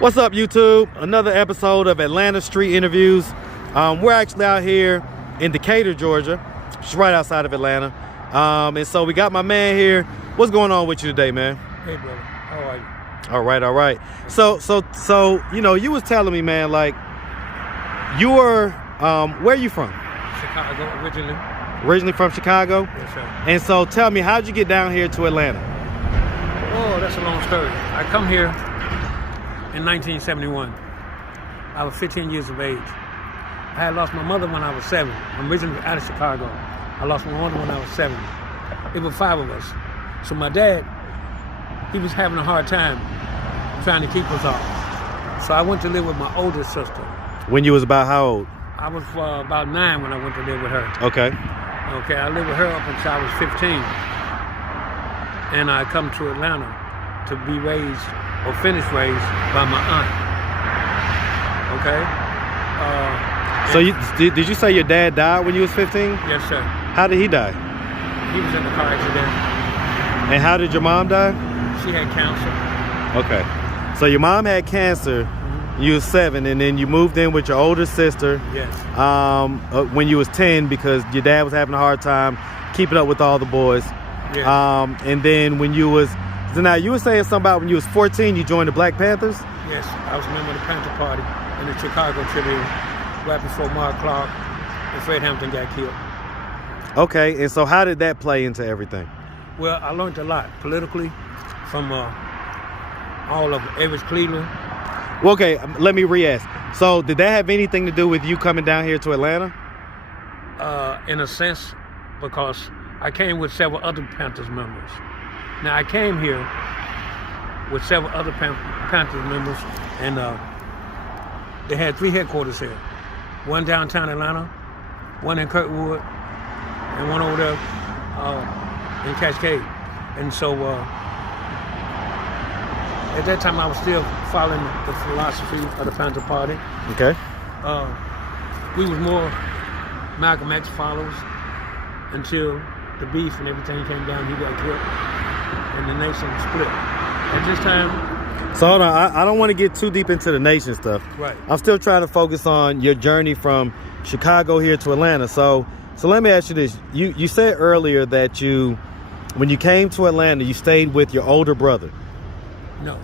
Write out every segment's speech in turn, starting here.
What's up, YouTube? Another episode of Atlanta Street Interviews. We're actually out here in Decatur, Georgia. Just right outside of Atlanta. And so we got my man here. What's going on with you today, man? Hey, brother. How are you? All right. So, you know, you was telling me, man, like, you were, where are you from? Chicago, originally. Originally from Chicago? Yes, sir. And so tell me, how'd you get down here to Atlanta? Oh, that's a long story. I come here in 1971. I was 15 years of age. I had lost my mother when I was 7. I'm originally out of Chicago. I lost my mother when I was 7. It was 5 of us. So my dad, he was having a hard time trying to keep us all. So I went to live with my older sister. When you was about how old? I was about 9 when I went to live with her. Okay. Okay, I lived with her up until I was 15. And I come to Atlanta to be raised or finish raised by my aunt. Okay? So did you say your dad died when you was 15? Yes, sir. How did he die? He was in a car accident. And how did your mom die? She had cancer. Okay. So your mom had cancer, you was 7, and then you moved in with your older sister. Yes. When you was 10 because your dad was having a hard time keeping up with all the boys. Yes. And then when you was, so now you were saying something about when you was 14, you joined the Black Panthers? Yes, I was a member of the Panther Party in the Chicago Tribune right before Mark Clark and Fred Hampton got killed. Okay, and so how did that play into everything? Well, I learned a lot politically from all of Everett Cleveland. Well, okay, let me re-ask. So did that have anything to do with you coming down here to Atlanta? In a sense, because I came with several other Panthers members. Now, I came here with several other Panthers members, and they had 3 headquarters here. One downtown Atlanta, one in Kirkwood, and one over there in Cascade. And so at that time, I was still following the philosophy of the Panther Party. Okay. We was more Malcolm X followers until the beef and everything came down. He got killed, and the nation split. At this time. So hold on, I don't want to get too deep into the nation stuff. Right. I'm still trying to focus on your journey from Chicago here to Atlanta. So let me ask you this. You said earlier that when you came to Atlanta, you stayed with your older brother. No,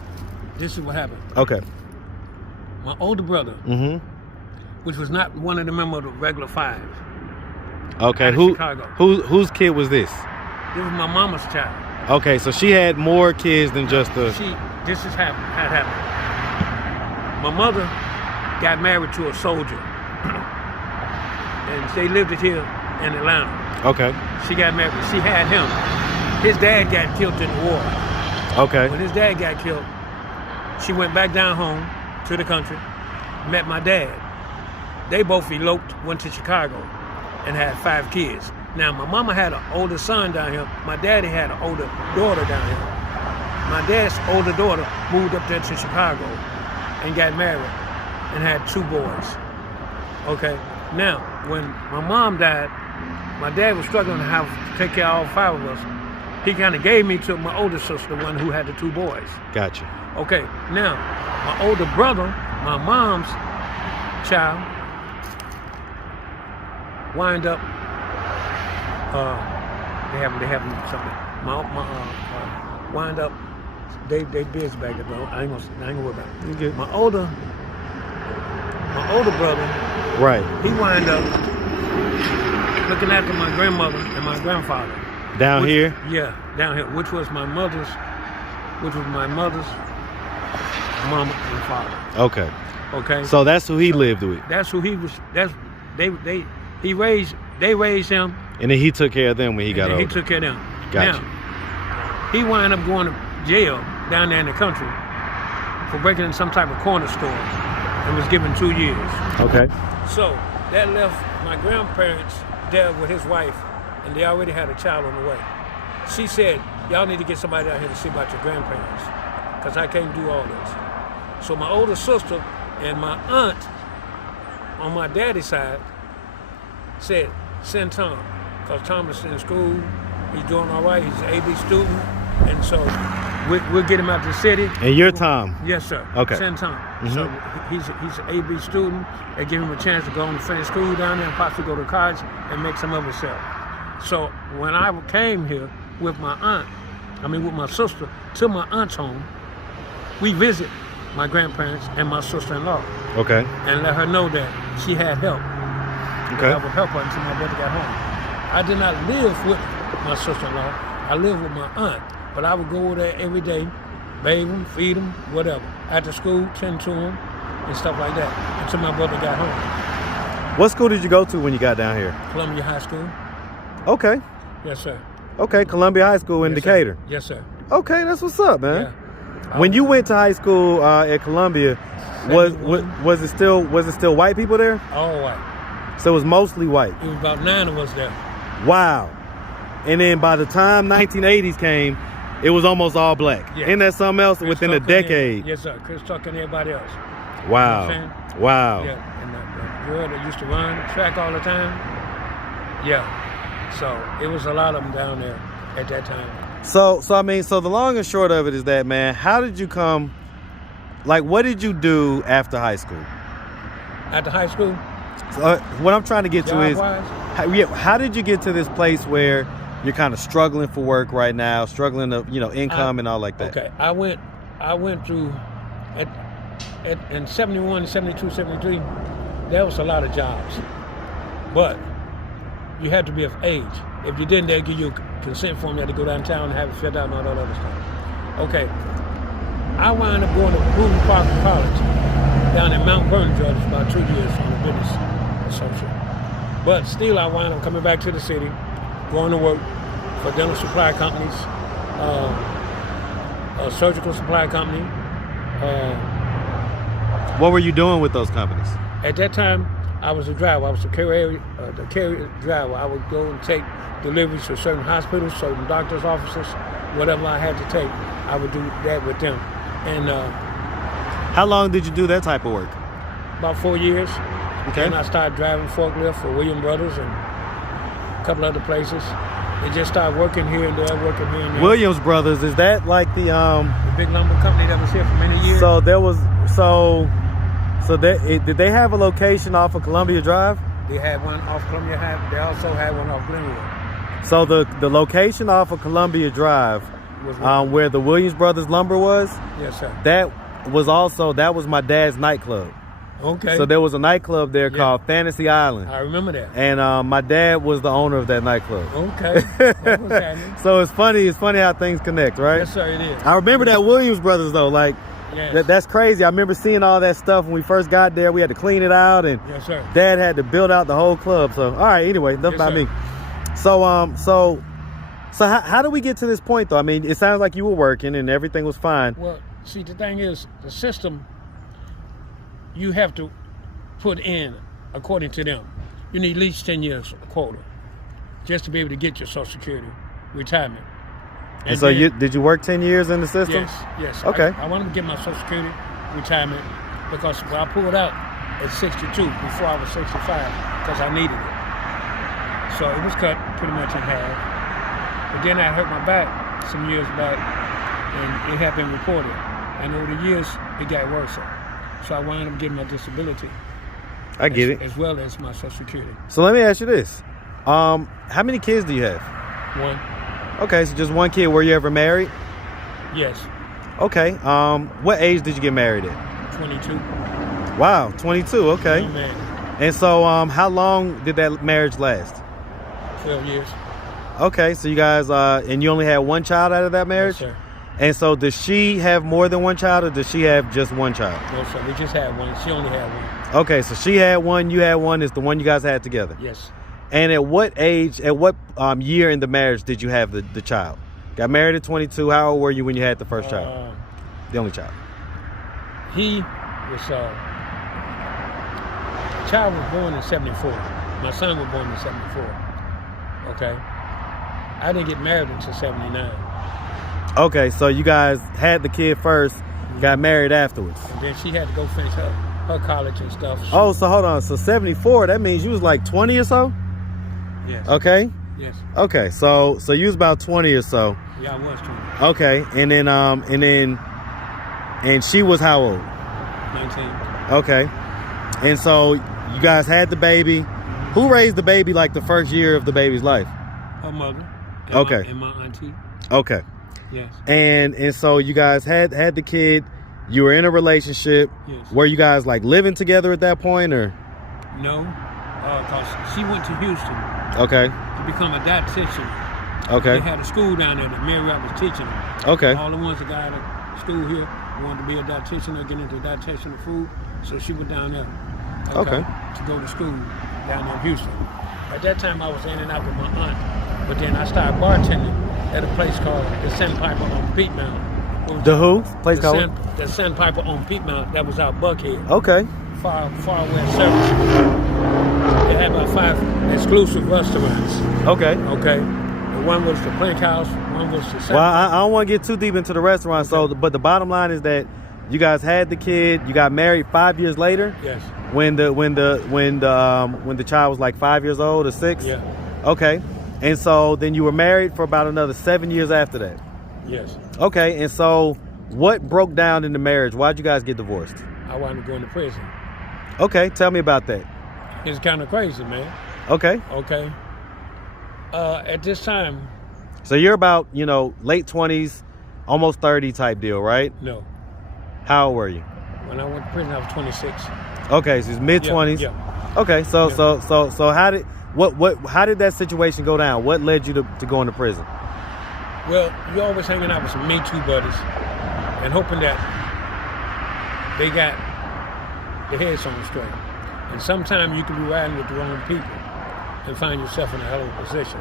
this is what happened. Okay. My older brother, which was not one of the members of the regular 5. Okay. Chicago. Whose kid was this? This was my mama's child. Okay, so she had more kids than just the. This had happened. My mother got married to a soldier, and they lived here in Atlanta. Okay. She got married. She had him. His dad got killed in the war. Okay. When his dad got killed, she went back down home to the country, met my dad. They both eloped, went to Chicago, and had 5 kids. Now, my mama had an older son down here. My daddy had an older daughter down here. My dad's older daughter moved up there to Chicago and got married and had 2 boys. Okay. Now, when my mom died, my dad was struggling to take care of all 5 of us. He kind of gave me to my older sister, the one who had the 2 boys. Gotcha. Okay. Now, my older brother, my mom's child, wind up. They having something. Wind up. They busy back there, bro. I ain't gonna worry about it. Okay. My older brother. Right. He wind up looking after my grandmother and my grandfather. Down here? Yeah, down here, which was my mother's mama and father. Okay. Okay. So that's who he lived with. That's who he was. They raised him. And then he took care of them when he got older. He took care of them. Gotcha. Now, he wound up going to jail down there in the country for breaking in some type of corner store and was given 2 years. Okay. So that left my grandparents there with his wife, and they already had a child on the way. She said, y'all need to get somebody out here to see about your grandparents, because I can't do all this. So my older sister and my aunt on my daddy's side said, send Tom, because Tom is in school, he's doing all right, he's an AB student, and so we'll get him out the city. And your Tom? Yes, sir. Okay. Send Tom. So he's an AB student. They give him a chance to go on to finish school down there and possibly go to college and make some of himself. So when I came here with with my sister, to my aunt's home, we visit my grandparents and my sister-in-law. Okay. And let her know that she had help. Okay. I would help her until my brother got home. I did not live with my sister-in-law. I lived with my aunt. But I would go over there every day, bathe them, feed them, whatever. After school, tend to them, and stuff like that, until my brother got home. What school did you go to when you got down here? Columbia High School. Okay. Yes, sir. Okay, Columbia High School in Yes, Decatur. Sir. Yes, sir. Okay, that's what's up, man. Yeah. When you went to high school at Columbia, was it still white people there? All white. So it was mostly white. It was about 9 of us there. Wow. And then by the time 1980s came, it was almost all black. Yeah. Isn't that something else within a decade? Yes, sir. Chris Tucker and everybody else. Wow. You know what I'm saying? Wow. Yeah. And the girl that used to run track all the time. Yeah. So it was a lot of them down there at that time. So the long and short of it is that, man, how did you come, like, what did you do after high school? After high school? What I'm trying to get to is, Job-wise? how did you get to this place where you're kind of struggling for work right now, struggling to, income and all like that? Okay, I went through, in 71, 72, 73, there was a lot of jobs. But you had to be of age. If you didn't, they'd give you a consent form. You had to go downtown and have it filled out and all that other stuff. Okay, I wound up going to Bruton Park College down in Mount Vernon, Georgia, for about 2 years on a business associate. But still, I wound up coming back to the city, going to work for dental supply companies, a surgical supply company. What were you doing with those companies? At that time, I was a driver. I was the carrier driver. I would go and take deliveries to certain hospitals, certain doctors' offices, whatever I had to take. I would do that with them. And how long did you do that type of work? About 4 years. Okay. And I started driving forklift for William Brothers and a couple other places. They just started working here and there, working here and there. Williams Brothers, is that like the big lumber company that was here for many years? So there was did they have a location off of Columbia Drive? They had one off Columbia Drive. They also had one off Glenwood. So the location off of Columbia Drive, where the Williams Brothers lumber was, yes, sir. that was my dad's nightclub. Okay. So there was a nightclub there called Fantasy Island. I remember that. And my dad was the owner of that nightclub. Okay. What was happening? So it's funny how things connect, right? Yes, sir, it is. I remember that Williams Brothers though, like yes. that's crazy. I remember seeing all that stuff when we first got there. We had to clean it out, and yes, sir. Dad had to build out the whole club. So all right, anyway, enough about me. So how do we get to this point though? I mean, it sounds like you were working and everything was fine. Well, see, the thing is, the system, you have to put in, according to them, you need at least 10 years quota just to be able to get your Social Security retirement. And so did you work 10 years in the system? Yes. Okay. I wanted to get my Social Security retirement because when I pulled out at 62, before I was 65, because I needed it. So it was cut pretty much in half. But then I hurt my back some years back, and it had been reported. And over the years, it got worse. So I wound up getting my disability. I get it. As well as my Social Security. So let me ask you this. How many kids do you have? One. Okay, so just one kid. Were you ever married? Yes. Okay. What age did you get married at? 22. Wow, 22. Okay. Young man. And so how long did that marriage last? 12 years. Okay, so you guys, and you only had one child out of that marriage? Yes, sir. And so does she have more than one child, or does she have just one child? No, sir. We just had one. She only had one. Okay, so she had one, you had one. Is the one you guys had together? Yes. And at what age, at what year in the marriage did you have the child? Got married at 22. How old were you when you had the first child? The only child. He was, child was born in 74. My son was born in 74. Okay. I didn't get married until 79. Okay, so you guys had the kid first, got married afterwards. And then she had to go finish her college and stuff. Oh, so hold on. So 74, that means you was like 20 or so? Yes. Okay. Yes. Okay, so you was about 20 or so. Yeah, I was 20. Okay, and she was how old? 19. Okay, and so you guys had the baby. Who raised the baby like the first year of the baby's life? Her mother. And Okay. And my auntie. Okay. Yes. And so you guys had the kid. You were in a relationship. Yes. Were you guys like living together at that point, or? No, because she went to Houston Okay. to become a dietitian. Okay. They had a school down there that Marriott was teaching them. Okay. All the ones that got out of school here wanted to be a dietitian or get into dietitian of food, so she went down there. Okay. To go to school down there in Houston. At that time, I was in and out with my aunt, but then I started bartending at a place called the Sandpiper on Peat Mountain. The who? Place the called? The Sandpiper on Peat Mountain. That was out Buckhead. Okay. Far west service. They had about 5 exclusive restaurants. Okay. Okay. One was the Plank House. One was the. Well, I don't want to get too deep into the restaurant. Okay. So, but the bottom line is that you guys had the kid. You got married 5 years later. Yes. When the child was like 5 years old or 6. Yeah. Okay. And so then you were married for about another 7 years after that. Yes. Okay. And so what broke down in the marriage? Why'd you guys get divorced? I wanted to go into prison. Okay. Tell me about that. It's kind of crazy, man. Okay. Okay. At this time. So you're about, late 20s, almost 30 type deal, right? No. How old were you? When I went to prison, I was 26. Okay, so it's mid-20s. Yeah. Okay, so how did that situation go down? What led you to going to prison? Well, you're always hanging out with some Me Too buddies and hoping that they got their heads on straight. And sometimes you can be riding with the wrong people and find yourself in a hell of a position.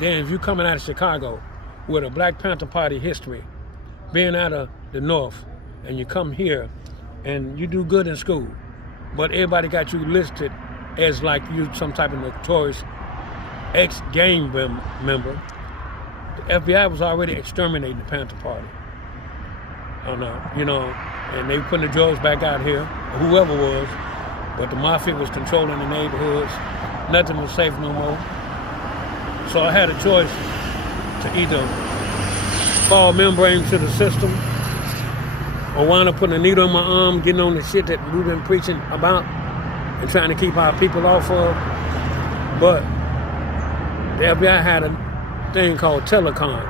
Then if you're coming out of Chicago with a Black Panther Party history, being out of the North, and you come here and you do good in school, but everybody got you listed as like you some type of notorious ex-gang member. The FBI was already exterminating the Panther Party. And they were putting the drugs back out here, whoever was, but the mafia was controlling the neighborhoods. Nothing was safe no more. So I had a choice to either fall membrane to the system or wind up putting a needle in my arm, getting on the shit that we've been preaching about and trying to keep our people off of. But the FBI had a thing called telecom.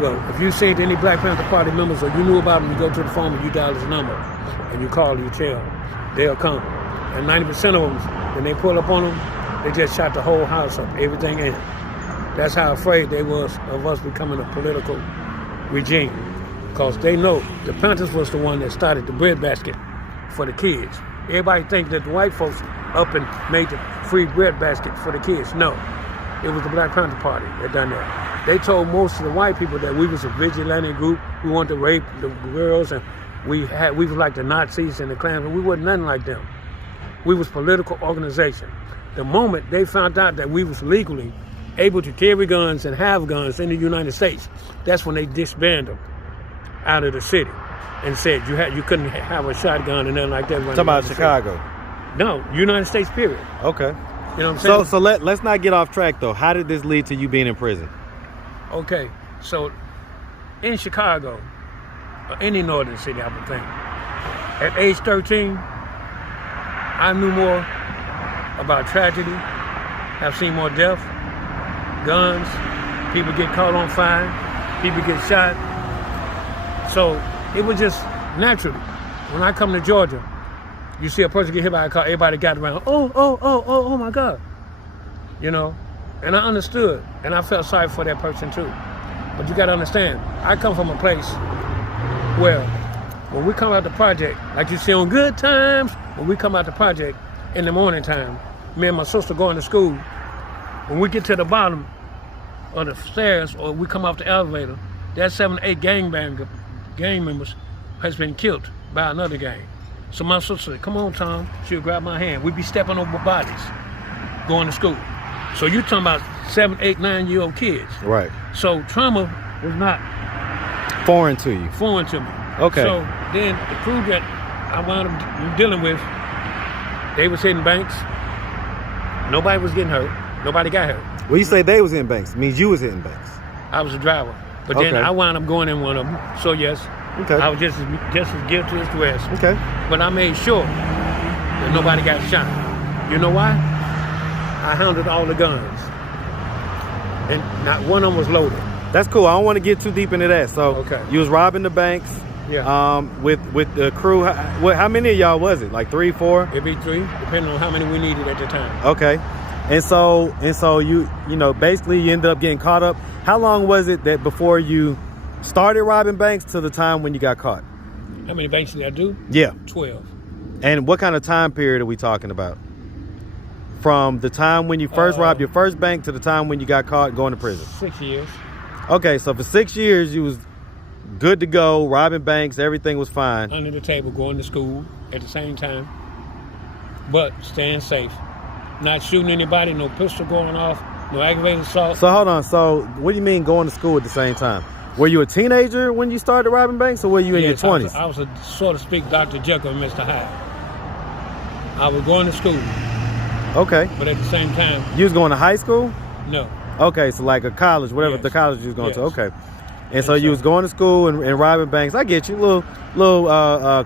Well, if you seen any Black Panther Party members or you knew about them, you go to the phone and you dial his number and you call, you tell, they'll come. And 90% of them, when they pull up on them, they just shot the whole house up, everything in. That's how afraid they was of us becoming a political regime. Because they know the Panthers was the one that started the breadbasket for the kids. Everybody think that the white folks up and made the free breadbasket for the kids. No, it was the Black Panther Party that done that. They told most of the white people that we was a vigilante group. We wanted to rape the girls, and we was like the Nazis and the Klan, but we wasn't nothing like them. We was political organization. The moment they found out that we was legally able to carry guns and have guns in the United States, that's when they disbanded them out of the city and said you couldn't have a shotgun and nothing like that. Talking about Chicago? No, United States, period. Okay. You know what I'm saying? So let's not get off track though. How did this lead to you being in prison? Okay, so in Chicago, or any northern city, I would think, at age 13, I knew more about tragedy, have seen more death, guns, people get caught on fire, people get shot. So it was just natural. When I come to Georgia, you see a person get hit by a car, everybody got around, oh my God. And I understood, and I felt sorry for that person too. But you gotta understand, I come from a place where when we come out the project, like you see on Good Times, when we come out the project in the morning time, me and my sister going to school, when we get to the bottom of the stairs or we come off the elevator, that 7 or 8 gang members has been killed by another gang. So my sister said, come on, Tom. She'll grab my hand. We'd be stepping over bodies going to school. So you're talking about 7, 8, 9-year-old kids. Right. So trauma was not foreign to you. Foreign to me. Okay. So then the crew that I wound up dealing with, they was hitting banks. Nobody was getting hurt. Nobody got hurt. When you say they was hitting banks, it means you was hitting banks. I was a driver. But then Okay. I wound up going in one of them. So yes, Okay. I was just as guilty as the rest. Okay. But I made sure that nobody got shot. You know why? I handled all the guns, and not one of them was loaded. That's cool. I don't want to get too deep into that. So Okay. you was robbing the banks. Yeah. With the crew. How many of y'all was it? Like 3, 4? It'd be 3, depending on how many we needed at the time. Okay. And so you know, basically you ended up getting caught up. How long was it that before you started robbing banks to the time when you got caught? How many banks did I do? Yeah. 12. And what kind of time period are we talking about? From the time when you first robbed your first bank to the time when you got caught going to prison? 6 years. Okay, so for 6 years you was good to go, robbing banks, everything was fine. Under the table, going to school at the same time, but staying safe. Not shooting anybody, no pistol going off, no aggravated assault. So hold on, so what do you mean going to school at the same time? Were you a teenager when you started robbing banks, or were you in your 20s? I was a, so to speak, Dr. Jekyll and Mr. Hyde. I was going to school, Okay. but at the same time, You was going to high school? no. Okay, so like a college, whatever Yes. the college you was going to. Yes. Okay. And so you was going to school and robbing banks. I get you, little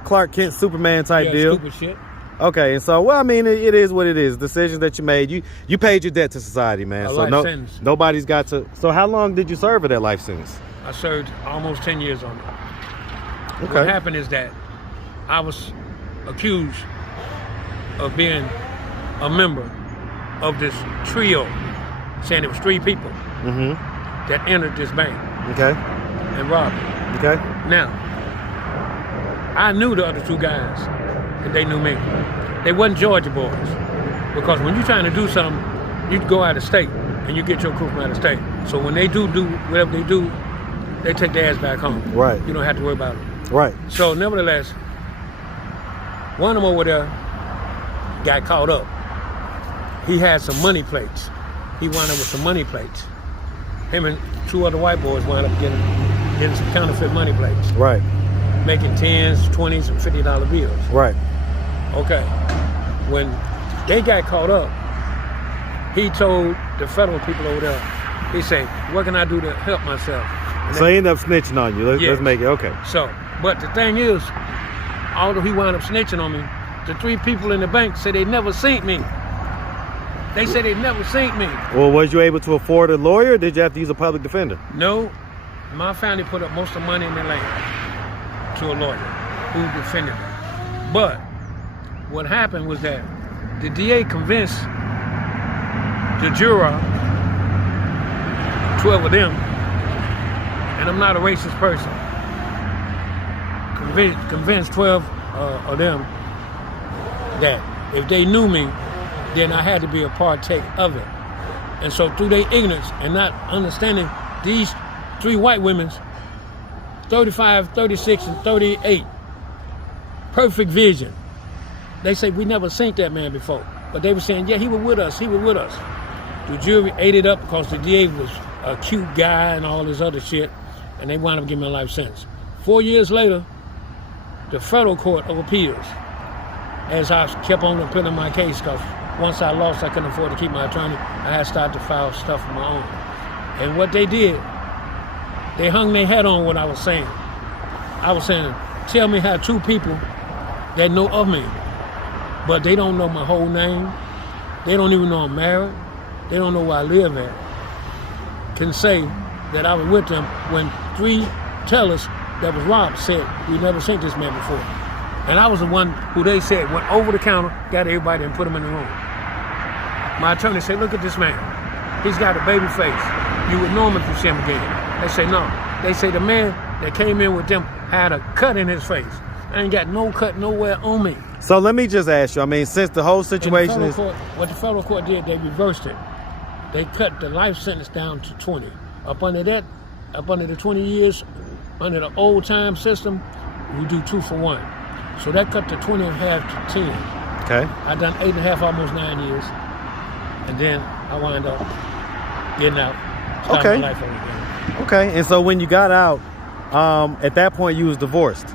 Clark Kent Superman type Yeah, deal. stupid shit. Okay, and so well, I mean, it is what it is. Decisions that you made, you paid your debt to society, man. A So life sentence. nobody's got to. So how long did you serve of that life sentence? I served almost 10 years on it. Okay. What happened is that I was accused of being a member of this trio, saying it was 3 people Mm-hmm. that entered this bank Okay. and robbed it. Okay. Now, I knew the other 2 guys, and they knew me. They wasn't Georgia boys, because when you're trying to do something, you go out of state, and you get your crew from out of state. So when they do whatever they do, they take their ass back home. Right. You don't have to worry about it. Right. So nevertheless, one of them over there got caught up. He had some money plates. He wound up with some money plates. Him and 2 other white boys wound up getting some counterfeit money plates, Right. making 10s, 20s, and $50 bills. Right. Okay. When they got caught up, he told the federal people over there, he said, what can I do to help myself? And So he ended up snitching on you. Let's Yes. make it okay. So, but the thing is, although he wound up snitching on me, the 3 people in the bank said they never seen me. They said they never seen me. Well, was you able to afford a lawyer, or did you have to use a public defender? No, my family put up most of the money in their land to a lawyer who defended me. But what happened was that the DA convinced the juror, 12 of them, and I'm not a racist person, convinced 12 of them that if they knew me, then I had to be a partake of it. And so through their ignorance and not understanding these 3 white women's 35, 36, and 38, perfect vision. They say, we never seen that man before. But they were saying, yeah, he was with us, he was with us. The jury ate it up because the DA was a cute guy and all this other shit, and they wound up giving me a life sentence. 4 years later, the federal court of appeals, as I kept on appealing my case, because once I lost, I couldn't afford to keep my attorney, I had started to file stuff of my own. And what they did, they hung their head on what I was saying. I was saying, tell me how 2 people that know of me, but they don't know my whole name, they don't even know I'm married, they don't know where I live at, can say that I was with them when 3 tellers that was robbed said, we never seen this man before. And I was the one who they said went over the counter, got everybody and put him in the room. My attorney said, look at this man. He's got a baby face. You would know him if you see him again. They say, no. They say the man that came in with them had a cut in his face. I ain't got no cut nowhere on me. So let me just ask you, I mean, since the whole situation is... What the federal court did, they reversed it. They cut the life sentence down to 20. Up under that, up under the 20 years, under the old time system, we do 2 for 1. So that cut the 20 and a half to 10. Okay. I done 8 and a half, almost 9 years. And then I wind up getting out, starting my life over again. Okay, and so when you got out, at that point you was divorced.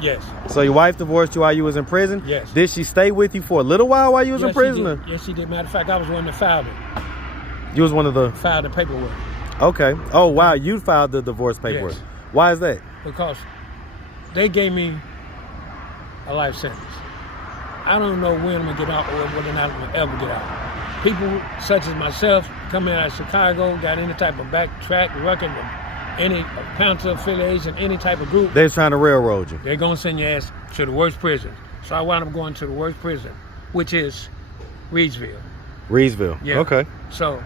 Yes. So your wife divorced you while you was in prison? Yes. Did she stay with you for a little while you was in prison? Yes, she did. Matter of fact, I was one that filed it. You was one of the... Filed the paperwork. Okay. Oh, wow. You filed the divorce paperwork. Yes. Why is that? Because they gave me a life sentence. I don't know when I'm going to get out or whether or not I'm going to ever get out. People such as myself coming out of Chicago, got any type of backtrack record, any Panther affiliation, any type of group. They're trying to railroad you. They're going to send your ass to the worst prison. So I wound up going to the worst prison, which is Reedsville. Reedsville. Yeah. Okay. So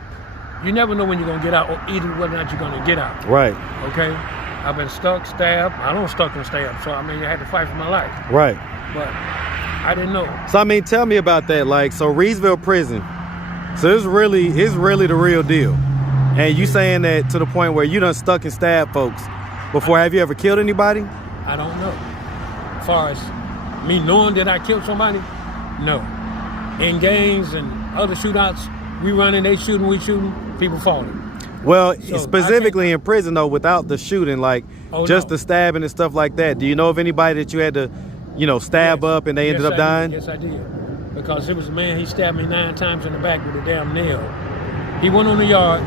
you never know when you're going to get out or either whether or not you're going to get out. Right. Okay? I've been stuck, stabbed. I don't stuck and stabbed. So, I mean, I had to fight for my life. Right. But I didn't know. So, I mean, tell me about that. Like, so Reedsville prison. So it's really the real deal. And you saying that to the point where you done stuck and stabbed folks before. Have you ever killed anybody? I don't know. As far as me knowing that I killed somebody, no. In gangs and other shootouts, we running, they shooting, we shooting, people falling. Well, So specifically in prison though, without the shooting, like just no. the stabbing and stuff like that. Do you know of anybody that you had to, stab up and they ended up dying? Yes, I did. Because it was a man, he stabbed me 9 times in the back with a damn nail. He went on the yard,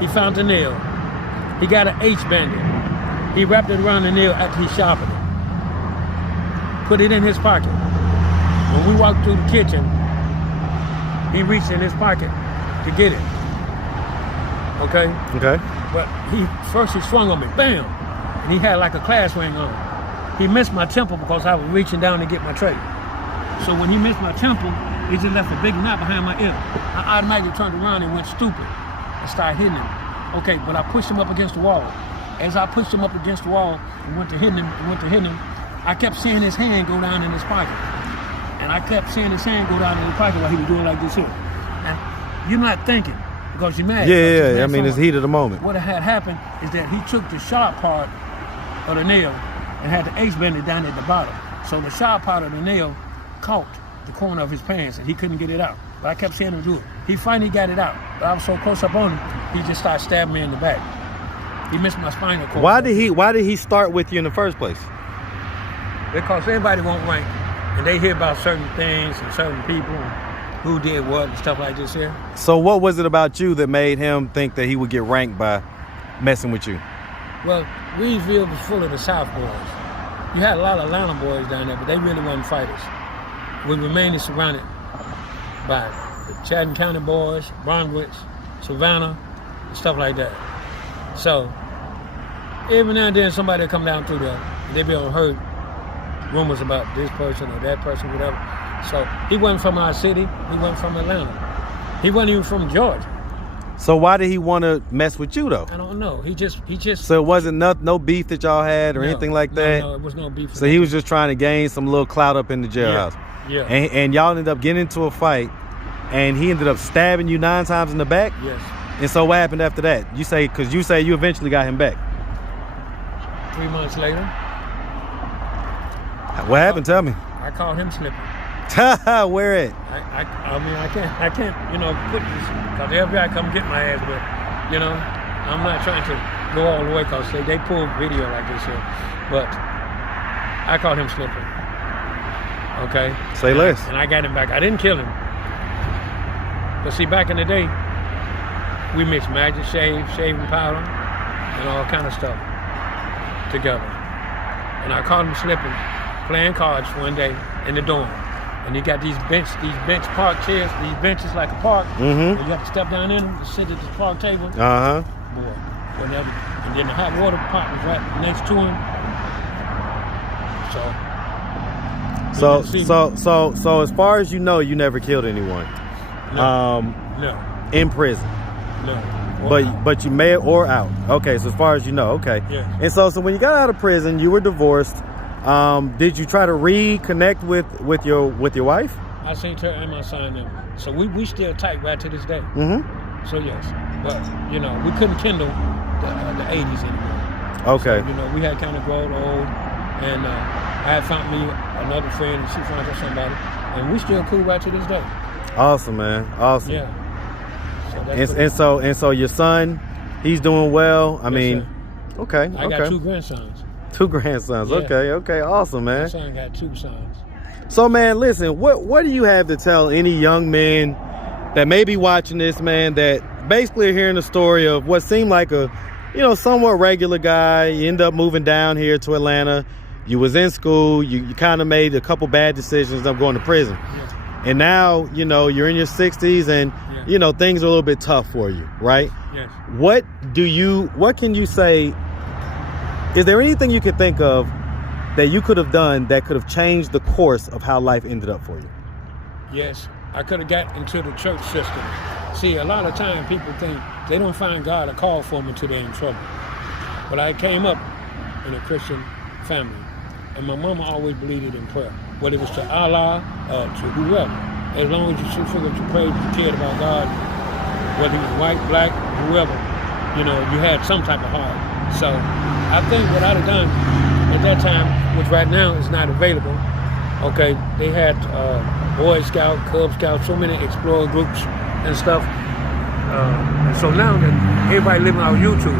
he found the nail. He got an H bandage. He wrapped it around the nail after he sharpened it. Put it in his pocket. When we walked through the kitchen, he reached in his pocket to get it. Okay? Okay. But first he swung on me, bam! And he had like a class ring on. He missed my temple because I was reaching down to get my tray. So when he missed my temple, he just left a big knot behind my ear. I automatically turned around and went stupid and started hitting him. Okay, but I pushed him up against the wall. As I pushed him up against the wall and went to hitting him, I kept seeing his hand go down in his pocket. And I kept seeing his hand go down in his pocket while he was doing like this here. And you're not thinking because you're mad. Yeah. I mean, it's heat of the moment. What had happened is that he took the sharp part of the nail and had the H banded down at the bottom. So the sharp part of the nail caught the corner of his pants and he couldn't get it out. But I kept seeing him do it. He finally got it out. But I was so close up on him, he just started stabbing me in the back. He missed my spinal cord. Why did he start with you in the first place? Because everybody won't rank. And they hear about certain things and certain people and who did what and stuff like this here. So what was it about you that made him think that he would get ranked by messing with you? Well, Reedsville was full of the South boys. You had a lot of Atlanta boys down there, but they really wasn't fighters. We were mainly surrounded by the Chatham County boys, Brunswick, Savannah, and stuff like that. So every now and then somebody would come down through there and they'd be able to heard rumors about this person or that person, whatever. So he wasn't from our city, he wasn't from Atlanta. He wasn't even from Georgia. So why did he want to mess with you though? I don't know. He just. So it wasn't no beef that y'all had or anything like that? No, it was no beef. So he was just trying to gain some little clout up in the jailhouse. Yeah. And y'all ended up getting into a fight and he ended up stabbing you 9 times in the back? Yes. And so what happened after that? Because you say you eventually got him back. 3 months later. What happened? Tell me. I caught him slipping. Where at? I mean, I can't, put this, because the FBI come get my ass, but, I'm not trying to go all the way, because they pull video like this here, but I caught him slipping, okay? Say less. And I got him back. I didn't kill him. But see, back in the day, we mixed magic shaving powder, and all kind of stuff together. And I caught him slipping, playing cards one day in the dorm. And you got these bench park chairs, these benches like a park. Mm-hmm. And you have to step down in them and sit at the park table. Uh-huh. Boy, whatever. And then the hot water pot was right next to him. So as far as you know, you never killed anyone. No. In prison. No. But you may or out. Okay, so as far as you know, okay. Yeah. And so when you got out of prison, you were divorced. Did you try to reconnect with your wife? I seen her and my son them. So we still tight right to this day. Mm-hmm. So yes, but we couldn't kindle the 80s anymore. Okay. So, we had kind of grown old, and I had found me another friend, and she found her somebody, and we still cool right to this day. Awesome, man. Awesome. Yeah. And so your son, he's doing well. I mean, sir. Okay. I got 2 grandsons. 2 grandsons. Yeah. Okay. Awesome, man. My son got 2 sons. So, man, listen, what do you have to tell any young men that may be watching this, man, that basically hearing the story of what seemed like a, somewhat regular guy. You end up moving down here to Atlanta. You was in school. You kind of made a couple bad decisions of going to prison. Yeah. And now, you're in your 60s and, things are a little bit tough for you, right? Yes. What can you say? Is there anything you could think of that you could have done that could have changed the course of how life ended up for you? Yes. I could have got into the church system. See, a lot of time people think they don't find God a call for them until they're in trouble. But I came up in a Christian family, and my mama always believed in prayer. Whether it was to Allah or to whoever, as long as you figured you prayed, you cared about God, whether you was white, black, whoever, you had some type of heart. So I think what I'd have done at that time, which right now is not available, okay, they had Boy Scout, Cub Scout, so many explorer groups and stuff. And so now that everybody living on YouTube,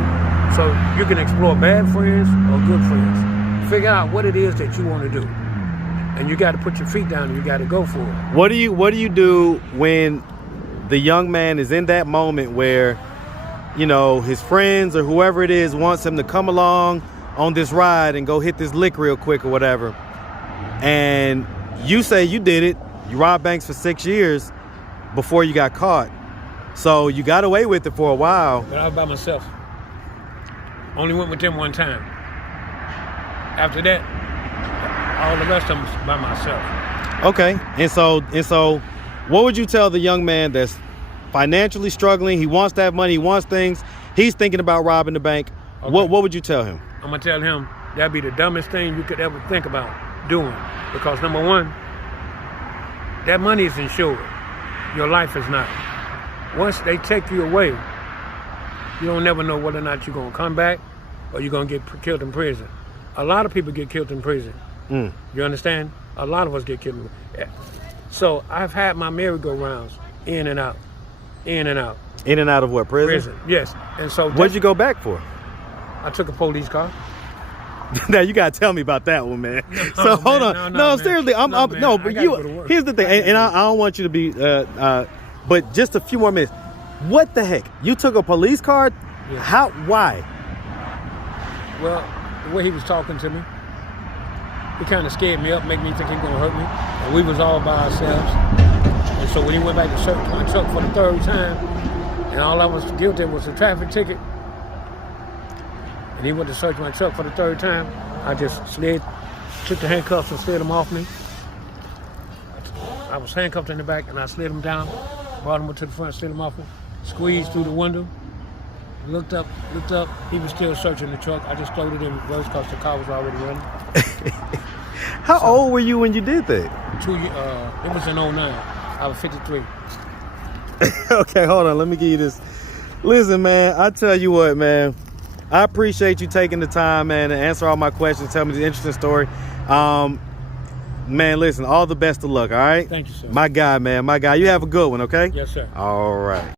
so you can explore bad friends or good friends. Figure out what it is that you want to do. And you got to put your feet down and you got to go for it. What do you do when the young man is in that moment where, his friends or whoever it is wants him to come along on this ride and go hit this lick real quick or whatever, and you say you did it, you robbed banks for 6 years before you got caught, so you got away with it for a while. But I was by myself. Only went with them one time. After that, all the rest of them was by myself. Okay, and so what would you tell the young man that's financially struggling? He wants that money, he wants things, he's thinking about robbing the bank. Okay. What would you tell him? I'm gonna tell him that'd be the dumbest thing you could ever think about doing, because number one, that money is insured. Your life is not. Once they take you away, you don't never know whether or not you're gonna come back or you're gonna get killed in prison. A lot of people get killed in prison. You understand? A lot of us get killed. So I've had my merry-go-rounds in and out, in and out. In and out of what, prison? Yes. And so what'd you go back for? I took a police car. Now you gotta tell me about that one, man. So hold on. No, seriously, here's the thing, and I don't want you to be, but just a few more minutes. What the heck? You took a police car? Yeah. How? Why? Well, the way he was talking to me, he kind of scared me up, made me think he was gonna hurt me. And we was all by ourselves. And so when he went back to search my truck for the third time, and all I was guilty was a traffic ticket, and he went to search my truck for the third time, I just took the handcuffs and slid them off me. I was handcuffed in the back and I slid them down, brought him to the front, slid them off me, squeezed through the window, looked up, he was still searching the truck. I just throwed it in reverse because the car was already running. How old were you when you did that? It was in 09. I was 53. Okay, hold on, let me give you this. Listen, man, I tell you what, man, I appreciate you taking the time, man, to answer all my questions, tell me the interesting story. Man, listen, all the best of luck, all right? Thank you, sir. My guy, man, my guy. You have a good one, okay? Yes, sir. All right.